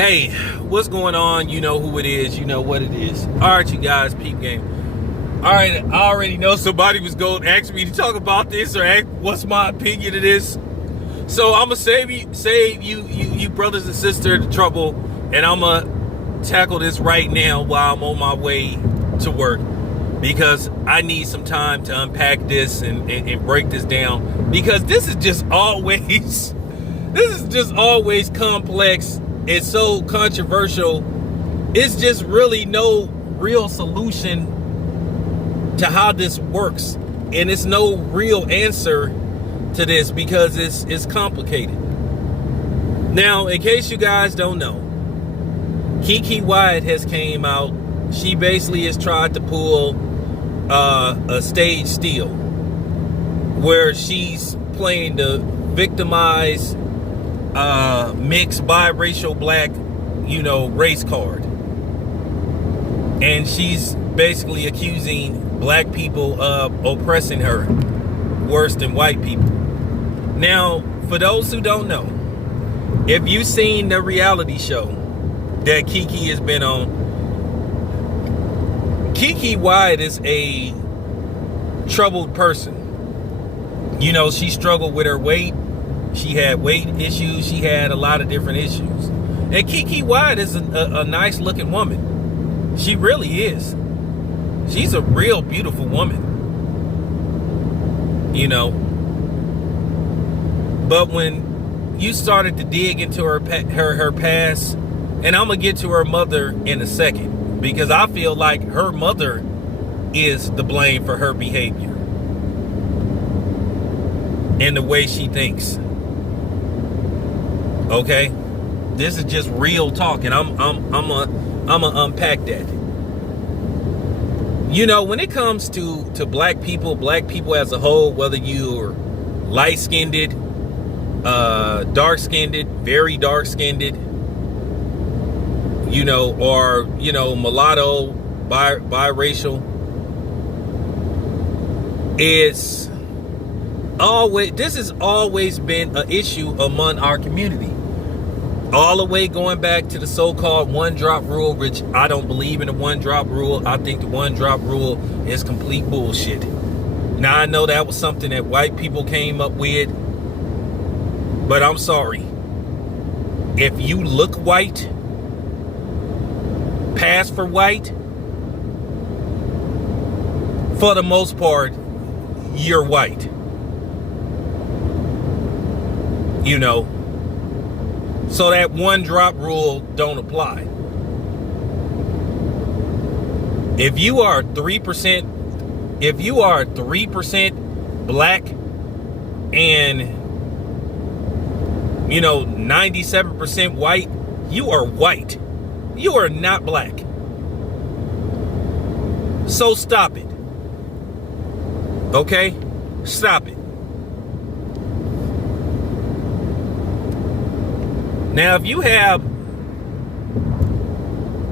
Hey, what's going on? You know who it is. You know what it is. All right, you guys, peep game. All right, I already know somebody was going to ask me to talk about this or ask what's my opinion of this. So I'm going to save you brothers and sisters the trouble, and I'm going to tackle this right now while I'm on my way to work, because I need some time to unpack this and break this down, because this is just always complex. It's so controversial. It's just really no real solution to how this works, and it's no real answer to this because it's complicated. Now, in case you guys don't know, Kiki Wyatt has came out. She basically has tried to pull a stage steal where she's playing the victimized mixed biracial black, race card. And she's basically accusing black people of oppressing her worse than white people. Now, for those who don't know, if you've seen the reality show that Kiki has been on, Kiki Wyatt is a troubled person. She struggled with her weight. She had weight issues. She had a lot of different issues. And Kiki Wyatt is a nice looking woman. She really is. She's a real beautiful woman. But when you started to dig into her past, and I'm going to get to her mother in a second, because I feel like her mother is the blame for her behavior and the way she thinks. Okay, this is just real talk, and I'm gonna unpack that. When it comes to black people as a whole, whether you're light-skinned, dark-skinned, very dark-skinned, or mulatto, biracial, this has always been an issue among our community. All the way going back to the so-called one-drop rule, which I don't believe in the one-drop rule. I think the one-drop rule is complete bullshit. Now, I know that was something that white people came up with, but I'm sorry. If you look white, pass for white, for the most part, you're white. So that one drop rule don't apply. If you are 3%, black and 97% white, you are white. You are not black. So stop it. Okay? Stop it. Now, if you have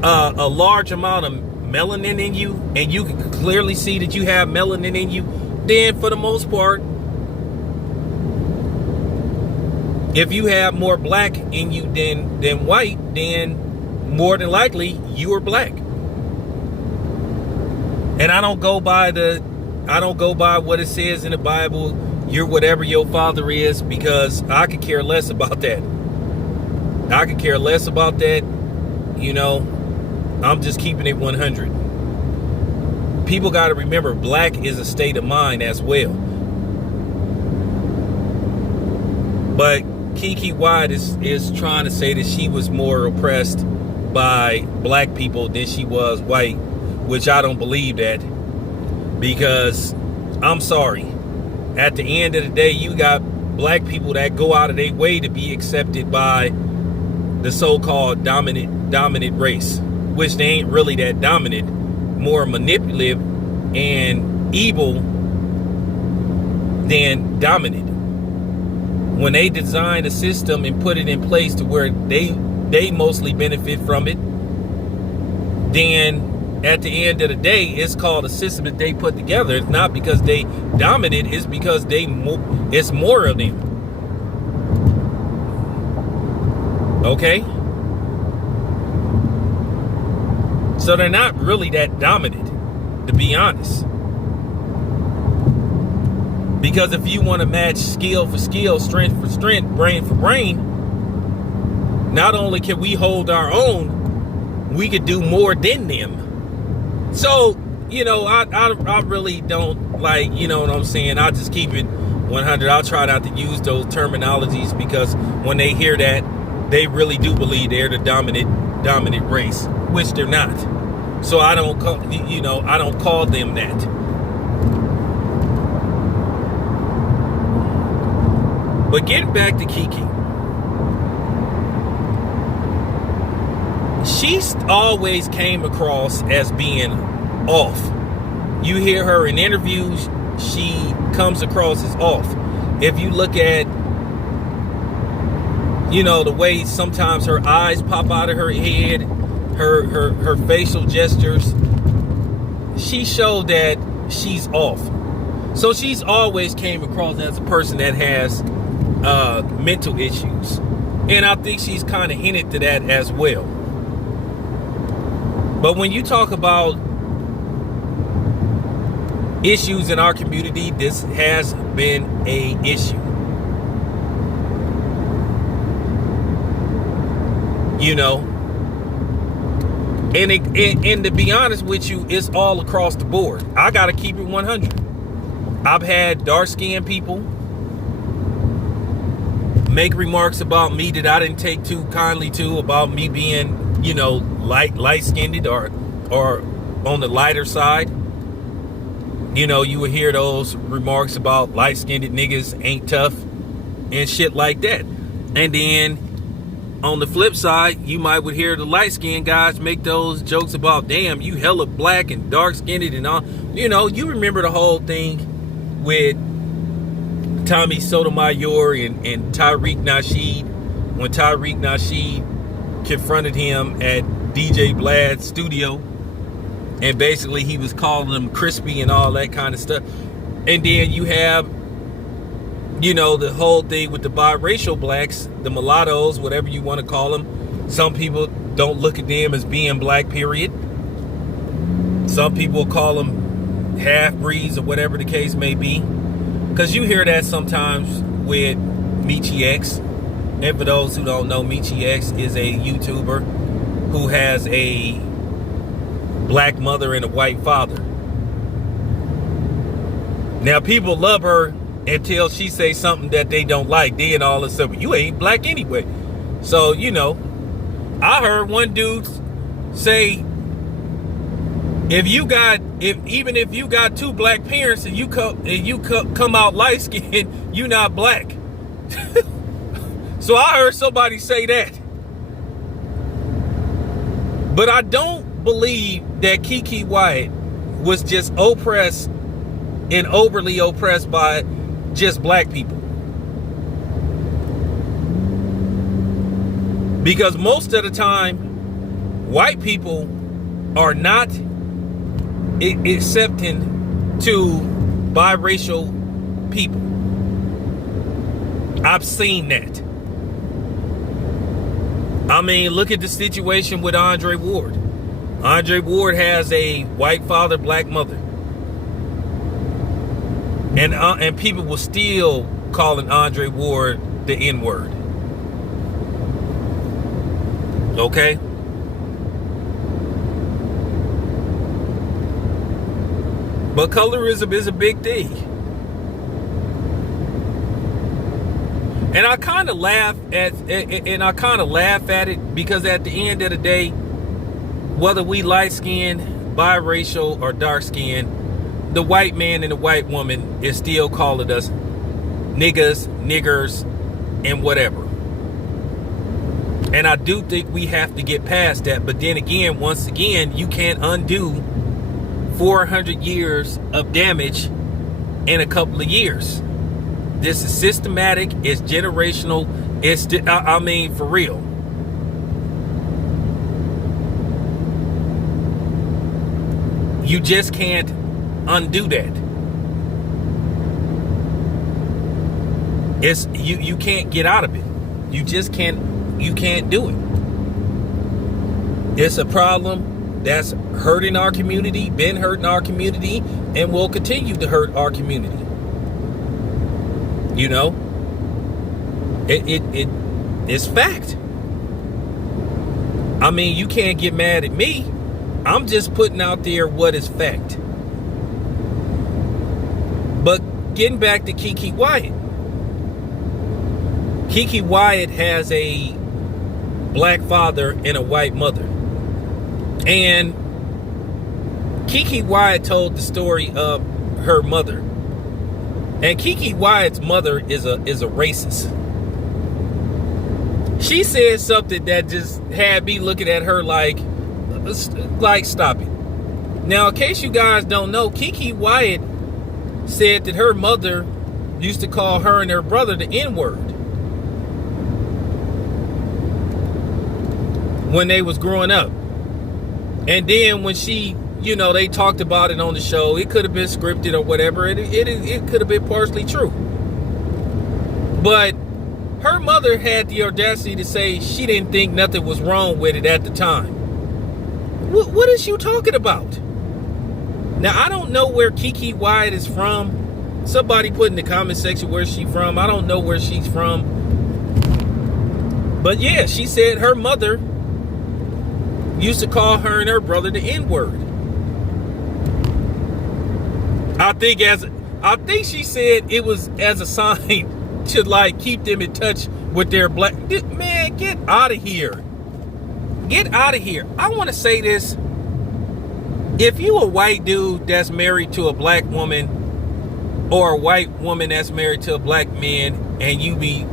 a large amount of melanin in you, and you can clearly see that you have melanin in you, then for the most part, if you have more black in you than white, then more than likely you are black. And I don't go by what it says in the Bible, you're whatever your father is, because I could care less about that. I could care less about that. I'm just keeping it 100. People got to remember, black is a state of mind as well. But Kiki Wyatt is trying to say that she was more oppressed by black people than she was white, which I don't believe that, because I'm sorry. At the end of the day, you got black people that go out of their way to be accepted by the so-called dominant race, which they ain't really that dominant, more manipulative and evil than dominant. When they design a system and put it in place to where they mostly benefit from it, then at the end of the day, it's called a system that they put together. It's not because they dominant, it's because it's more of them. Okay? So they're not really that dominant, to be honest. Because if you want to match skill for skill, strength for strength, brain for brain, not only can we hold our own, we could do more than them. So, you know, I really don't like, you know what I'm saying? I'll just keep it 100. I'll try not to use those terminologies, because when they hear that, they really do believe they're the dominant race, which they're not. So I don't call, you know, I don't call them that. But getting back to Kiki, she's always came across as being off. You hear her in interviews, she comes across as off. If you look at, you know, the way sometimes her eyes pop out of her head, her facial gestures, she showed that she's off. So she's always came across as a person that has mental issues. And I think she's kind of hinted to that as well. But when you talk about issues in our community, this has been an issue. You know, and to be honest with you, it's all across the board. I gotta keep it 100. I've had dark-skinned people make remarks about me that I didn't take too kindly to, about me being, you know, light-skinned or on the lighter side. You know, you would hear those remarks about light-skinned niggas ain't tough and shit like that. And then on the flip side, you might would hear the light-skinned guys make those jokes about, damn, you hella black and dark-skinned and all. You know, you remember the whole thing with Tommy Sotomayor and Tariq Nasheed, when Tariq Nasheed confronted him at DJ Blad's studio, and basically he was calling him crispy and all that kind of stuff. And then you have, you know, the whole thing with the biracial blacks, the mulattoes, whatever you want to call them. Some people don't look at them as being black, period. Some people call them half-breeds or whatever the case may be. Because you hear that sometimes with Michi X. And for those who don't know, Michi X is a YouTuber who has a black mother and a white father. Now, people love her until she say something that they don't like. Then all of a sudden, you ain't black anyway. So, you know, I heard one dude say, even if you got two black parents and you come out light skinned, you not black. So I heard somebody say that. But I don't believe that Keke Wyatt was just oppressed and overly oppressed by just black people. Because most of the time, white people are not accepting to biracial people. I've seen that. I mean, look at the situation with Andre Ward. Andre Ward has a white father, black mother. And people were still calling Andre Ward the N-word. Okay? But colorism is a big thing. And I kind of laugh at it, because at the end of the day, whether we light-skinned, biracial, or dark-skinned, the white man and the white woman is still calling us niggas, niggers, and whatever. And I do think we have to get past that. But then again, once again, you can't undo 400 years of damage in a couple of years. This is systematic. It's generational. I mean, for real. You just can't undo that. You can't get out of it. You just can't. You can't do it. It's a problem that's hurting our community, been hurting our community, and will continue to hurt our community. You know, it's fact. I mean, you can't get mad at me. I'm just putting out there what is fact. But getting back to KeKe Wyatt. KeKe Wyatt has a black father and a white mother. And KeKe Wyatt told the story of her mother. And KeKe Wyatt's mother is a racist. She said something that just had me looking at her like stop it. Now, in case you guys don't know, KeKe Wyatt said that her mother used to call her and her brother the N-word when they was growing up. And then when she, you know, they talked about it on the show, it could have been scripted or whatever. It could have been partially true. But her mother had the audacity to say she didn't think nothing was wrong with it at the time. What is you talking about? Now, I don't know where KeKe Wyatt is from. Somebody put in the comment section where she's from. I don't know where she's from. But yeah, she said her mother used to call her and her brother the N-word. I think she said it was as a sign to like keep them in touch with their black. Man, get out of here. Get out of here. I want to say this. If you a white dude that's married to a black woman, or a white woman that's married to a black man, and you be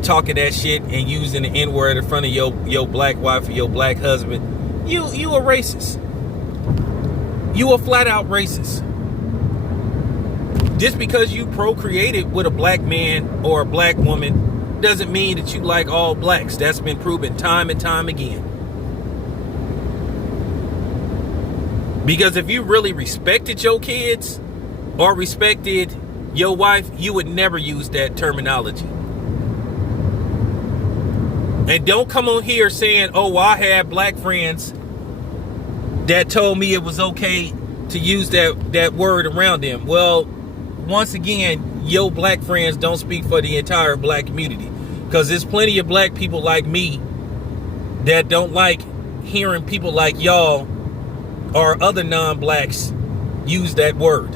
talking that shit and using the N-word in front of your black wife or your black husband, you a racist. You a flat out racist. Just because you procreated with a black man or a black woman doesn't mean that you like all blacks. That's been proven time and time again. Because if you really respected your kids or respected your wife, you would never use that terminology. And don't come on here saying, oh, I had black friends that told me it was okay to use that word around them. Well, once again, your black friends don't speak for the entire black community. Because there's plenty of black people like me that don't like hearing people like y'all or other non-blacks use that word.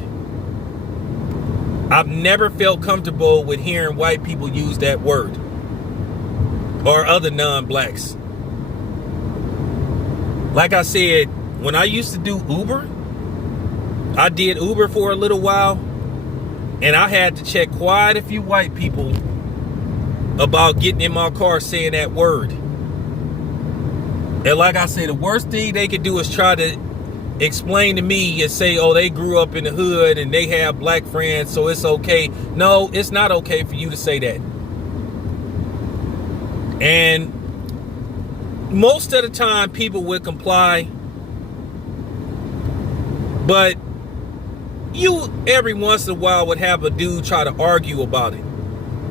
I've never felt comfortable with hearing white people use that word. Or other non-blacks. Like I said, when I used to do Uber, I did Uber for a little while, and I had to check quite a few white people about getting in my car saying that word. And like I said, the worst thing they could do is try to explain to me and say, oh, they grew up in the hood and they have black friends, so it's okay. No, it's not okay for you to say that. And most of the time, people would comply. But you, every once in a while, would have a dude try to argue about it.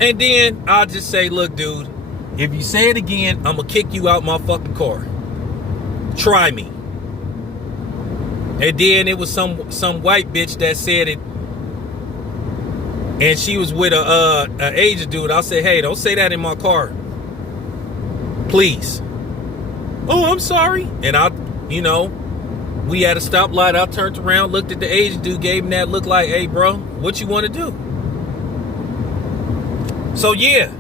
And then I'll just say, look, dude, if you say it again, I'm going to kick you out my fucking car. Try me. And then it was some white bitch that said it. And she was with a Asian dude. I said, hey, don't say that in my car. Please. Oh, I'm sorry. And we had a stoplight. I turned around, looked at the Asian dude, gave him that look like, hey, bro, what you want to do? So, yeah,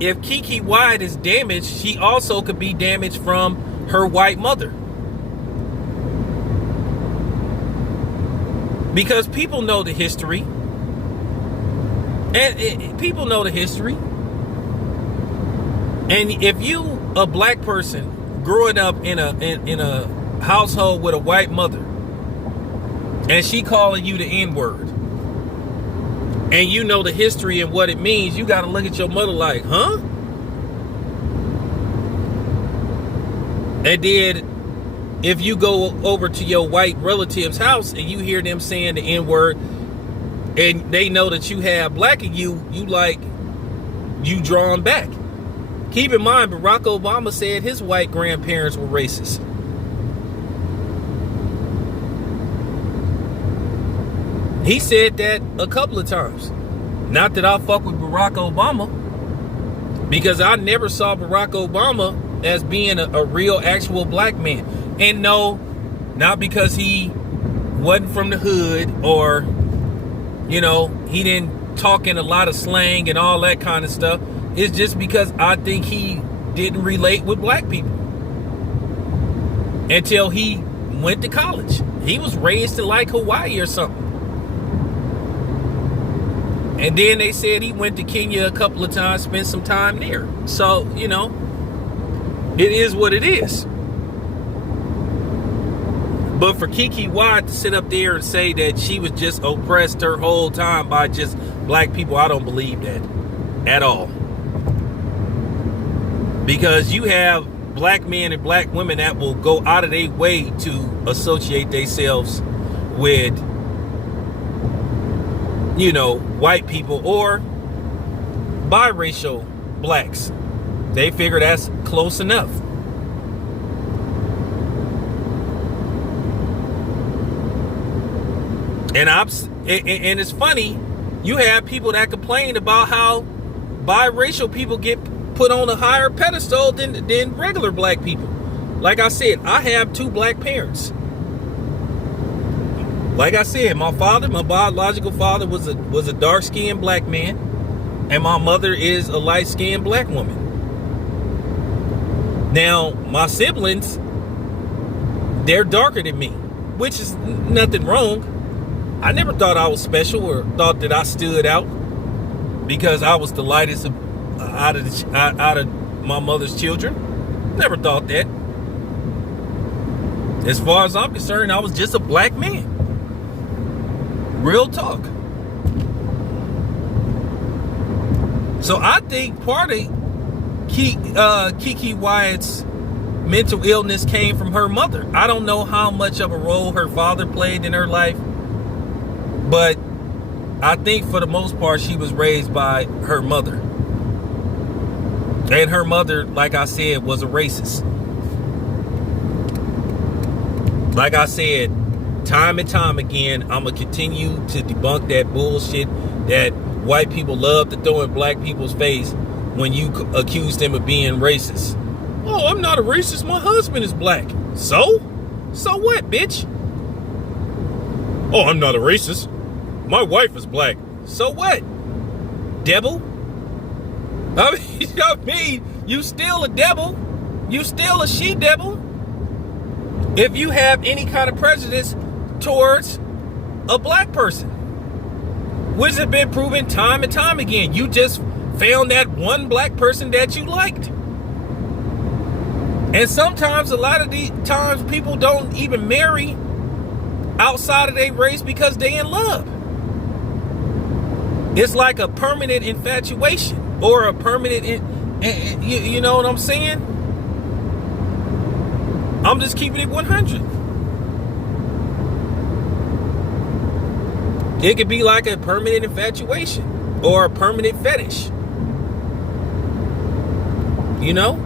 if KeKe Wyatt is damaged, she also could be damaged from her white mother. Because people know the history. And people know the history. And if you, a black person, growing up in a household with a white mother, and she calling you the N-word, and you know the history and what it means, you got to look at your mother like, huh? And then if you go over to your white relative's house and you hear them saying the N-word, and they know that you have black in you, you drawn back. Keep in mind, Barack Obama said his white grandparents were racist. He said that a couple of times. Not that I fuck with Barack Obama, because I never saw Barack Obama as being a real, actual black man. And no, not because he wasn't from the hood, or, you know, he didn't talk in a lot of slang and all that kind of stuff. It's just because I think he didn't relate with black people until he went to college. He was raised in like Hawaii or something. And then they said he went to Kenya a couple of times, spent some time there. So, you know, it is what it is. But for Kiki Wyatt to sit up there and say that she was just oppressed her whole time by just black people, I don't believe that at all. Because you have black men and black women that will go out of their way to associate themselves with, you know, white people or biracial blacks. They figure that's close enough. And it's funny, you have people that complain about how biracial people get put on a higher pedestal than regular black people. Like I said, I have 2 black parents. Like I said, my biological father was a dark-skinned black man, and my mother is a light-skinned black woman. Now, my siblings, they're darker than me, which is nothing wrong. I never thought I was special or thought that I stood out because I was the lightest out of my mother's children. Never thought that. As far as I'm concerned, I was just a black man. Real talk. So I think part of Kiki Wyatt's mental illness came from her mother. I don't know how much of a role her father played in her life, but I think for the most part, she was raised by her mother. And her mother, like I said, was a racist. Like I said, time and time again, I'm going to continue to debunk that bullshit that white people love to throw in black people's face when you accuse them of being racist. Oh, I'm not a racist. My husband is black. So? So what, bitch? Oh, I'm not a racist. My wife is black. So what? Devil? I mean, you still a devil. You still a she-devil. If you have any kind of prejudice towards a black person, which has been proven time and time again. You just found that one black person that you liked. And sometimes, a lot of the times, people don't even marry outside of their race because they in love. It's like a permanent infatuation or a permanent, you know what I'm saying? I'm just keeping it 100. It could be like a permanent infatuation or a permanent fetish. You know?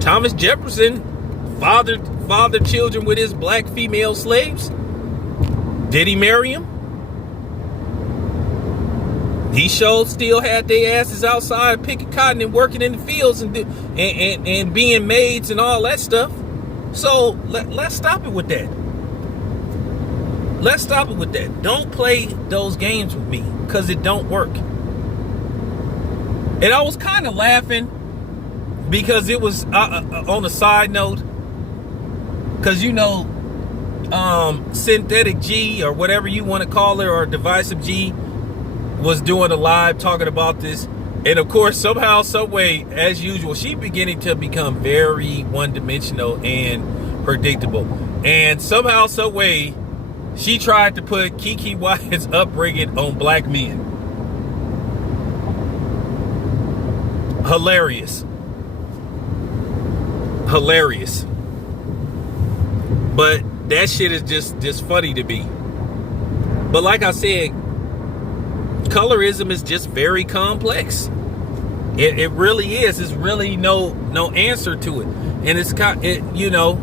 Thomas Jefferson fathered children with his black female slaves. Did he marry them? He sure still had their asses outside picking cotton and working in the fields and being maids and all that stuff. So let's stop it with that. Let's stop it with that. Don't play those games with me, because it don't work. And I was kind of laughing because it was on a side note, because you know, Synthetic G, or whatever you want to call it, or Divisive G, was doing a live talking about this. And of course, somehow, some way, as usual, she beginning to become very one-dimensional and predictable. And somehow, some way, she tried to put Kiki Wyatt's upbringing on black men. Hilarious. Hilarious. But that shit is just funny to me. But like I said, colorism is just very complex. It really is. It's really no answer to it. And it's you know,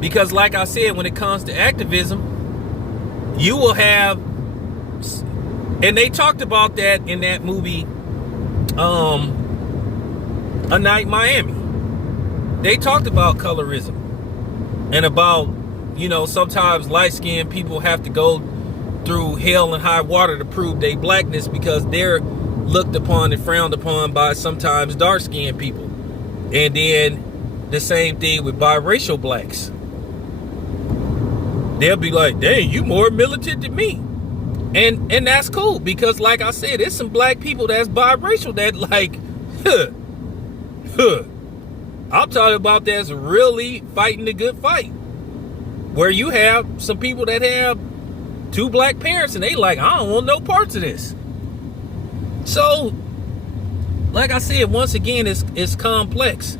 because like I said, when it comes to activism, you will have And they talked about that in that movie, A Night in Miami. They talked about colorism and about, you know, sometimes light-skinned people have to go through hell and high water to prove their blackness because they're looked upon and frowned upon by sometimes dark-skinned people. And then the same thing with biracial blacks. They'll be like, dang, you more militant than me. And that's cool because, like I said, there's some black people that's biracial that like, I'm talking about that's really fighting the good fight. Where you have some people that have two black parents and they like, I don't want no parts of this. So, like I said, once again, it's complex.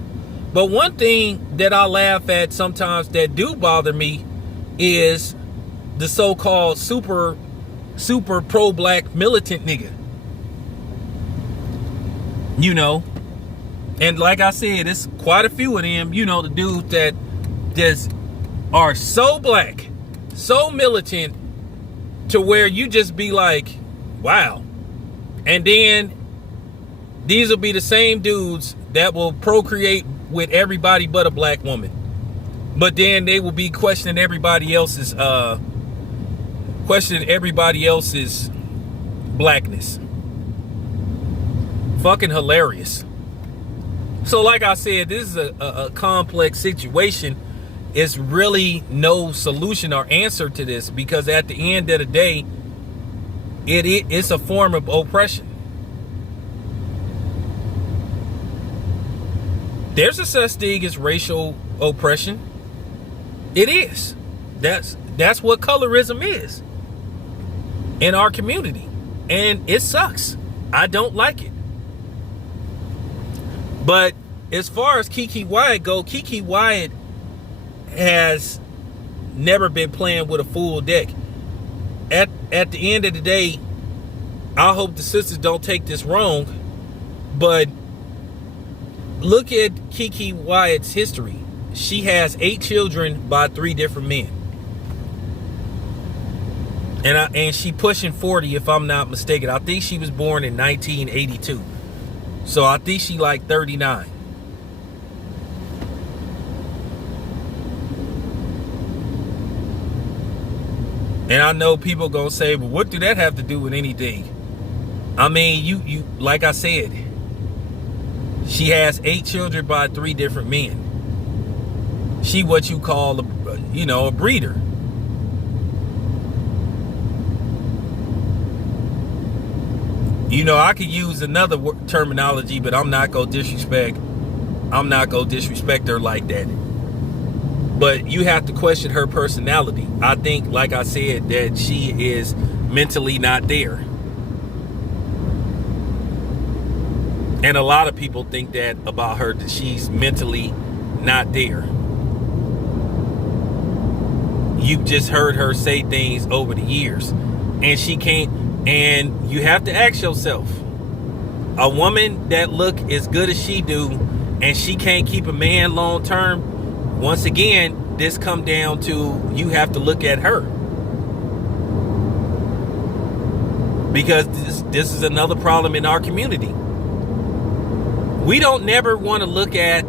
But one thing that I laugh at sometimes that do bother me is the so-called super pro-black militant nigga. You know, and like I said, it's quite a few of them, you know, the dudes that just are so black, so militant, to where you just be like, wow. And then these will be the same dudes that will procreate with everybody but a black woman. But then they will be questioning everybody else's blackness. Fucking hilarious. So like I said, this is a complex situation. It's really no solution or answer to this because at the end of the day, it's a form of oppression. There's a such thing as racial oppression. It is. That's what colorism is in our community. And it sucks. I don't like it. But as far as Keke Wyatt go, Keke Wyatt has never been playing with a full deck. At the end of the day, I hope the sisters don't take this wrong, but look at Keke Wyatt's history. She has 8 children by 3 different men. And she pushing 40 if I'm not mistaken. I think she was born in 1982. So I think she like 39. And I know people gonna say, well, what do that have to do with anything? I mean, you like I said, she has 8 children by 3 different men. She what you call a breeder. You know, I could use another terminology, but I'm not gonna disrespect her like that. But you have to question her personality. I think, like I said, that she is mentally not there. And a lot of people think that about her, that she's mentally not there. You've just heard her say things over the years. And she can't. And you have to ask yourself, a woman that look as good as she do, and she can't keep a man long term, once again, this come down to you have to look at her. Because this is another problem in our community. We never want to look at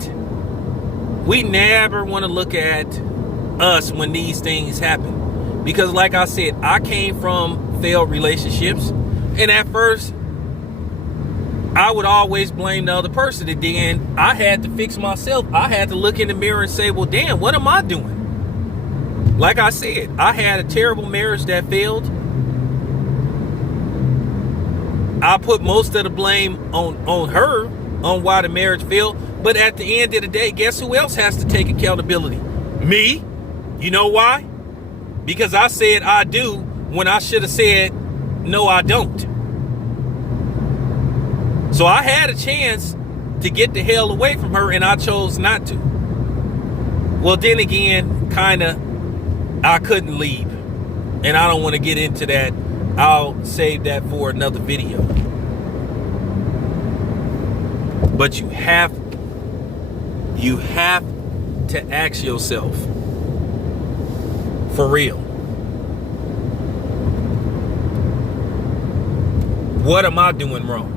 us when these things happen. Because like I said, I came from failed relationships, and at first I would always blame the other person, and then I had to fix myself. I had to look in the mirror and say, well, damn, what am I doing? Like I said, I had a terrible marriage that failed. I put most of the blame on her on why the marriage failed, but at the end of the day, guess who else has to take accountability? Me. You know why? Because I said I do when I should have said, no, I don't. So I had a chance to get the hell away from her, and I chose not to. Well, then again, I couldn't leave. And I don't want to get into that. I'll save that for another video. But you have to ask yourself, for real, What am I doing wrong?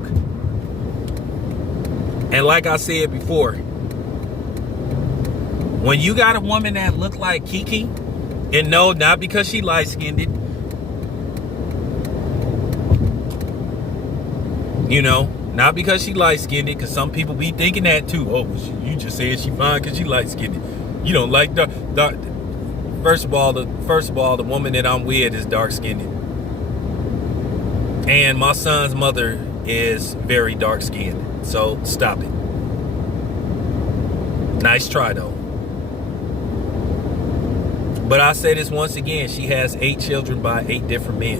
And like I said before, when you got a woman that look like Kiki, and no, not because she light-skinned, you know, not because she light-skinned, because some people be thinking that too. Oh, you just said she fine because she light-skinned. You don't like dark. First of all, the woman that I'm with is dark-skinned, and my son's mother is very dark-skinned. So stop it. Nice try though. But I say this once again, she has 8 children by 8 different men.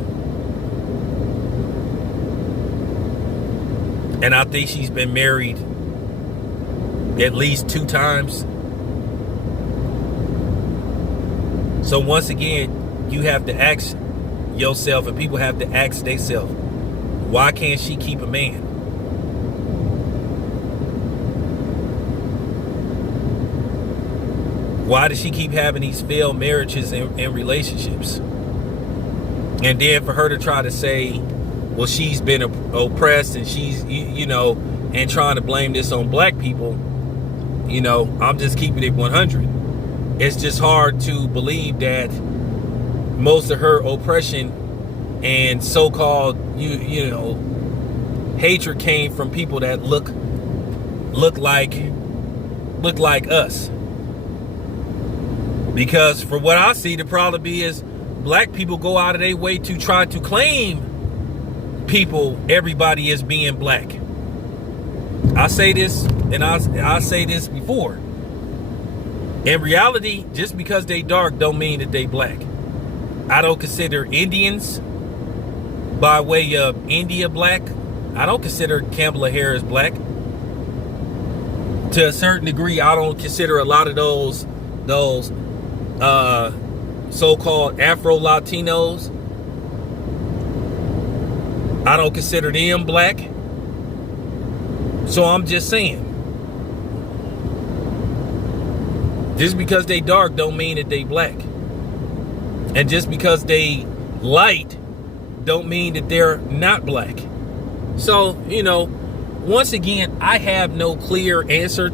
And I think she's been married at least 2 times. So once again, you have to ask yourself, and people have to ask themselves, why can't she keep a man? Why does she keep having these failed marriages and relationships? And then for her to try to say, well, she's been oppressed and she's, you know, and trying to blame this on black people, you know, I'm just keeping it 100. It's just hard to believe that most of her oppression and so-called, you know, hatred came from people that look like us. Because for what I see, the problem is black people go out of their way to try to claim everybody as being black. I say this, and I say this before. In reality, just because they dark don't mean that they black. I don't consider Indians by way of India black. I don't consider Kamala Harris black. To a certain degree, I don't consider a lot of those so-called Afro-Latinos, I don't consider them black. So I'm just saying, just because they dark don't mean that they black. And just because they light don't mean that they're not black. So, you know, once again, I have no clear answer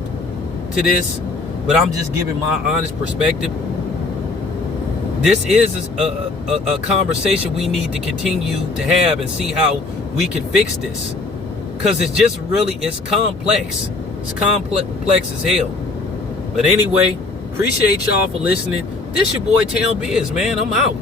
to this, but I'm just giving my honest perspective. This is a conversation we need to continue to have and see how we can fix this. Because it's just really, it's complex. It's complex as hell. But anyway, appreciate y'all for listening. This your boy Town Biz, man. I'm out.